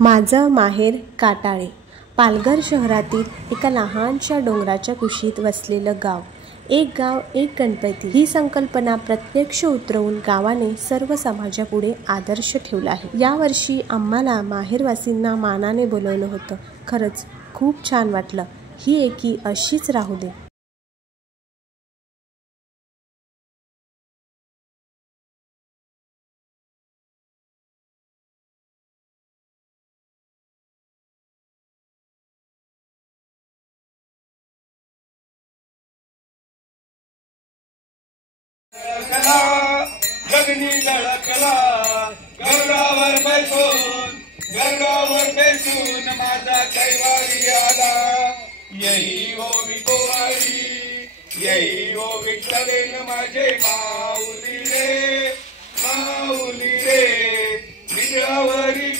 माझं माहेर काटाळे. पालघर शहरातील एका लहानशा डोंगराच्या कुशीत वसलेलं गाव. एक गाव एक गणपती ही संकल्पना प्रत्यक्ष उतरवून गावाने सर्व समाजापुढे आदर्श ठेवला आहे. यावर्षी आम्हाला माहेरवासींना मानाने बोलवलं होतं. खरंच खूप छान वाटलं. ही एकी अशीच राहू दे. गगनी धडकला गरुडावर बैसून माझा कैवारी आला. यही ओ विठोबाई, यही ओ विठ्ठलेन माझे माऊली रे, माऊली रे. निडळावरी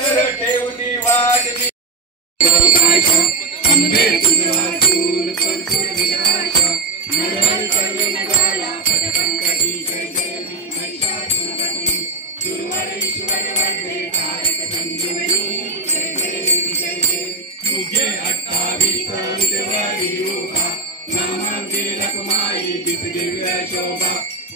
कर ठेवली वाट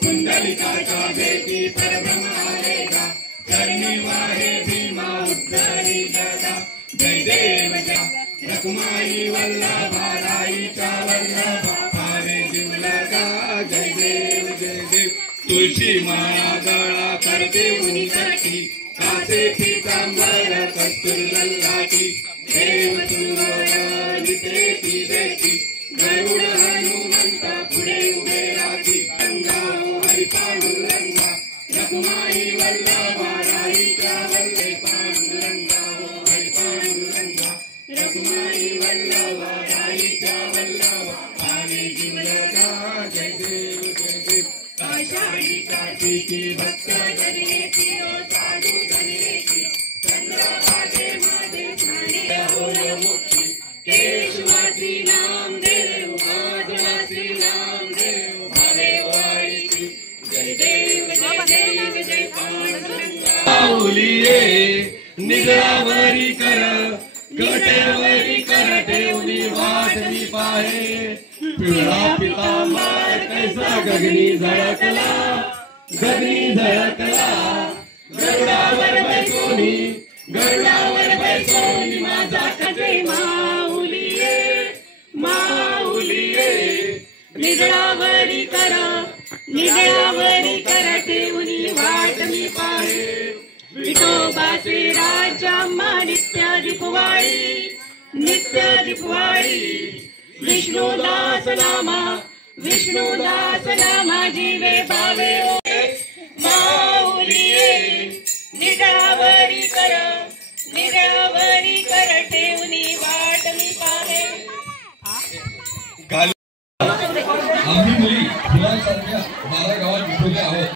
कुंडलिकाच्या भेटी परब्रह्म आलेगा. चरणी वाहे भीमा उद्धरी दादा. जय देव जय रखुमाई वल्लभा राईच्या वल्लभा भावे जीवलगा. जय देव जय देव. तुळशी माळा गळा करते उनीसाठी कासे पितांबर कस्तुर गल्लाटी. देव सुंदर दिसेती देती गरुड हनुमंत पुढे उभे राहती. पांडुरंगा रखुमाई वल्लभा राईच्या वल्ले पांडुरंगा. हरी पांडुरंगा रखुमाई वल्लभा राईच्या वल्लभा भावे जीवलगा. जय देव जय देव. आषाढी कार्तिकी भक्त जनेची ओ साधू जनेची चंद्रभागे माझे स्मरणे होय मुक्ती. केशवासी नामदेव आदिवासी नामदेव भावे वाईची. जय देव जय देव जय पांडुरंगा. माऊली ये निगळावरी कर गटेवरी कर ठेवली वाट मी पाहे. पिवळा पितांबर कैसा गगनी झळकला, गगनी झळकला. गरुडावर बैसोनी माझा कटे माऊली ये, माऊली ये. निगळावरी कर ठेवली वाट मी पाहे. विठोबाचे राजा नित्य दीपवाळी, नित्य दीपवाळी. विष्णुदास नामा जीवे भावे ओ. माऊली ये निगळावरी कर ठेवली वाट मी पाहे. आम्ही मुली फुलांसारख्या 12 गावात विठवल्या आहोत.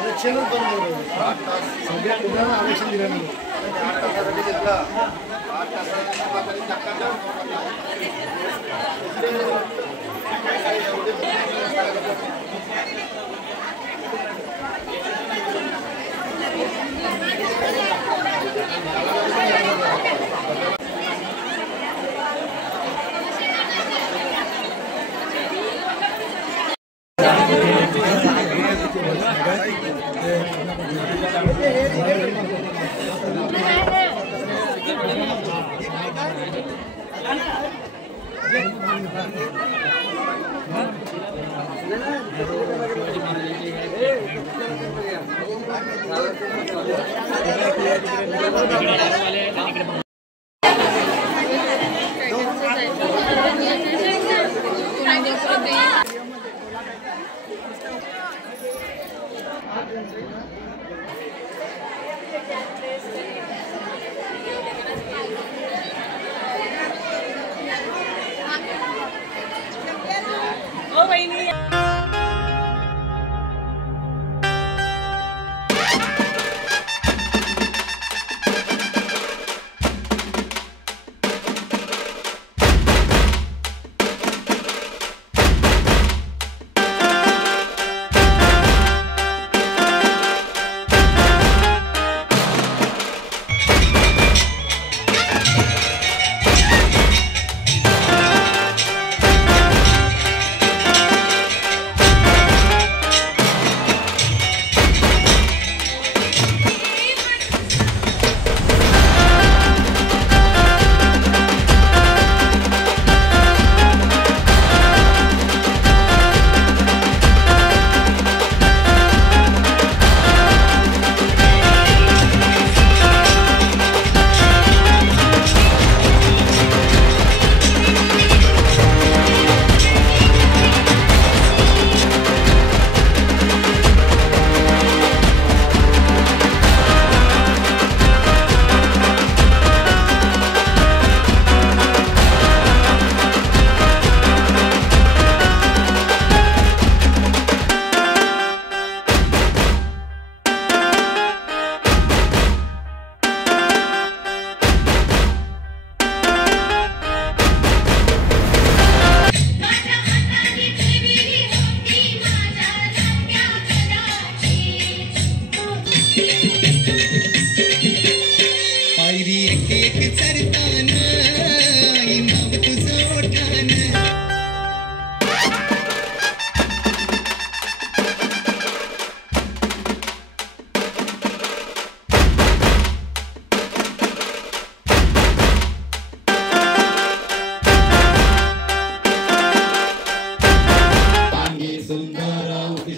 आरक्षणच बंद सगळ्या मुलांना आरक्षण दिलं नाही. 8 तासासाठी घेतला. 8 तासासाठी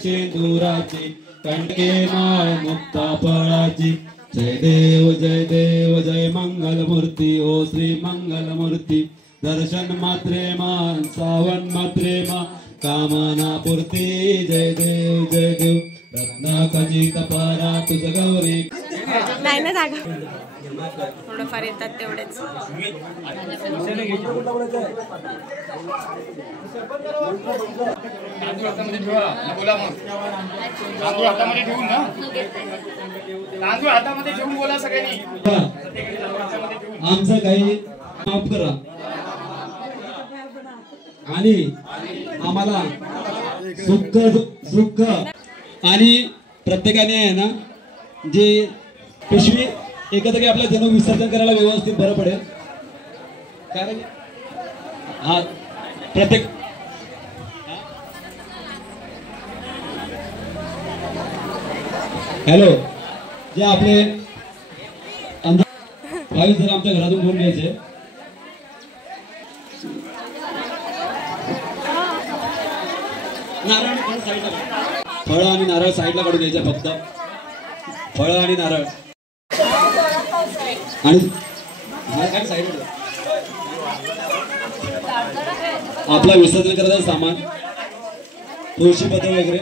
शेंदुराची कंडके माळ मुक्ता फळाची जय देव जय मंगल मूर्ती ओ श्री मंगल मूर्ती दर्शन मात्रे मान सावन मात्रे मा कामना पूर्ती जय देव रत्नाकजी तपारा तुझ गौरी नाही ना जागा थोडंफार येतात तेवढेच हातामध्ये ठेवून बोला सगळ्यांनी आमचं काही माफ करा आणि आम्हाला सुख आणि प्रत्येकाने आहे ना जे पिशवी एकत्र की आपल्या जन्म विसर्जन करायला व्यवस्थित बरं पडेल कारण हा प्रत्येक हॅलो जे आपले भाई जर आमच्या घरातून घेऊन घ्यायचे नारळ साईडला फळ आणि नारळ साईडला काढून घ्यायचे फक्त फळ आणि नारळ आणि साईडला आपला विसर्जन करायचं सामान तुळशी पत्र वगैरे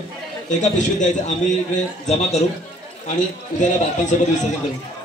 एका पिशवीत द्यायचं आम्ही इकडे जमा करू आणि उद्याला बाप्पांसोबत विसर्जन करू